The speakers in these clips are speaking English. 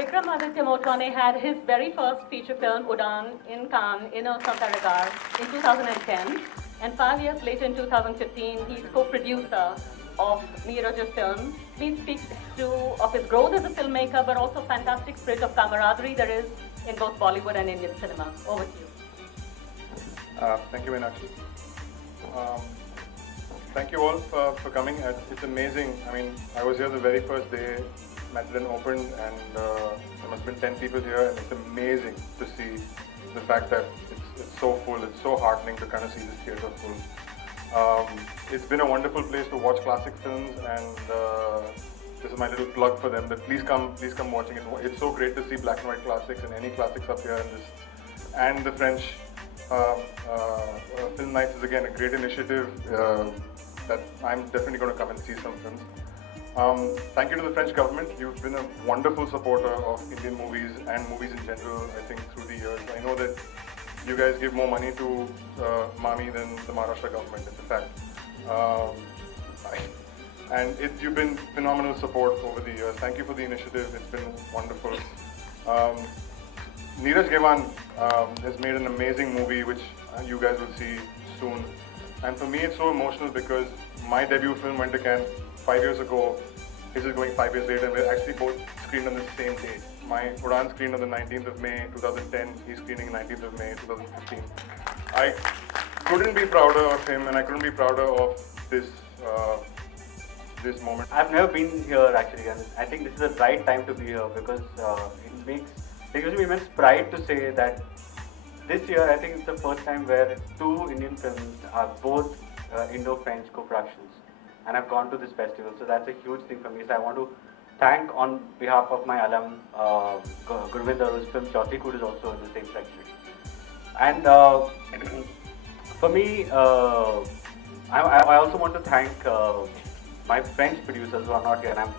Vikram Aditya Motwane had his very first feature film, Udan, in Cannes, in Santa Regard, in 2010. And 5 years later, in 2015, he's co-producer of Neeraj's film. Please speak of his growth as a filmmaker, but also fantastic spirit of camaraderie there is in both Bollywood and Indian cinema. Over to you. Thank you, Meenakshi. Thank you all for coming. It's amazing. I mean, I was here the very first day Matalan opened, and there must have been 10 people here, and it's amazing to see the fact that it's so full. It's so heartening to kind of see this theatre full. It's been a wonderful place to watch classic films, and this is my little plug for them. That please come watching it. It's so great to see black and white classics and any classics up here, and the French Film Nights is again a great initiative that I'm definitely going to come and see some films. Thank you to the French government. You've been a wonderful supporter of Indian movies and movies in general, I think, through the years. I know that you guys give more money to MAMI than the Maharashtra government, it's a fact. You've been phenomenal support over the years. Thank you for the initiative. It's been wonderful. Neeraj Gewan has made an amazing movie, which you guys will see soon. And for me, it's so emotional because my debut film went to Cannes 5 years ago. His is going 5 years later, and we're actually both screened on the same date. My Udan screened on the 19th of May 2010. He's screening 19th of May 2015. I couldn't be prouder of him, and I couldn't be prouder of this moment. I've never been here actually, and I think this is the right time to be here because it gives me immense pride to say that this year I think it's the first time where two Indian films are both Indo-French co-productions, and I've gone to this festival, so that's a huge thing for me. So I want to thank on behalf of my alum Gurvinder, whose film Chauthi Koot is also in the same section. And for me, I also want to thank my French producers who are not here, and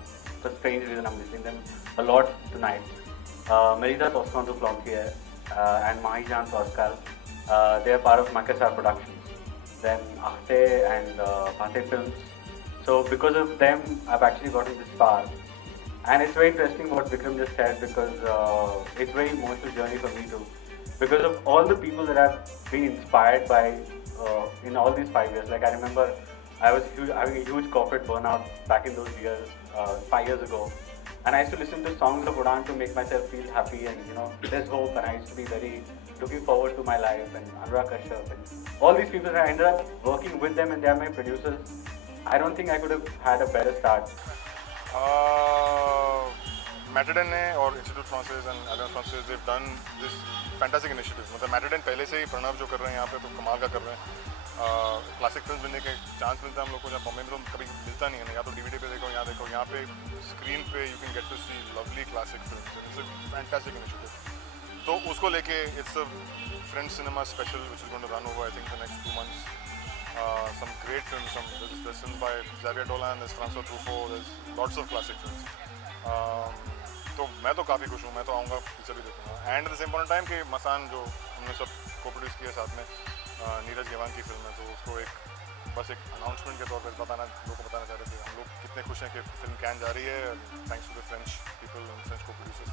for strange reason I'm missing them a lot tonight. Merida Toscan-du-Plantier and Mahijan Pascal, they are part of Makassar Productions. Then Achte and Pate Films. So because of them, I've actually gotten this far. And it's very interesting what Vikram just said, because it's a very emotional journey for me too. Because of all the people that I've been inspired by in all these 5 years. Like I remember I was having a huge corporate burnout back in those years, 5 years ago. And I used to listen to songs of Udan to make myself feel happy, and there's hope, and I used to be very looking forward to my life, and Anurag Kashyap and all these people. I ended up working with them, and they are my producers. I don't think I could have had a better start. Matalan और Institut Français and Alliance Française, they've done this fantastic initiative. मतलब Matalan पहले से ही प्रणव जो कर रहे हैं यहाँ पे तो कमाल का कर रहे हैं. क्लासिक फिल्म मिलने के चांस मिलता है हम लोग को, जब बॉम्बे में तो कभी मिलता नहीं है. या तो डीवीडी पे देखो, यहाँ पे स्क्रीन पे you can get to see lovely classic films. It's a fantastic initiative. तो उसको लेके it's a French cinema special which is going to run over I think the next 2 months. Some great films, there's films by Xavier Dolan, there's François Truffaut, there's lots of classic films. तो मैं तो काफ़ी खुश हूँ. मैं तो आऊँगा, picture भी देखूँगा. And at the same point time कि मसान जो हमने सब को प्रोड्यूस किया साथ में, नीरज गेवान की फिल्म है, तो उसको बस एक अनाउंसमेंट के तौर पर लोगों को बताना चाह रहे थे. हम लोग कितने खुश हैं कि फिल्म कैन जा रही है, thanks to the French people and French को प्रोड्यूसर्स.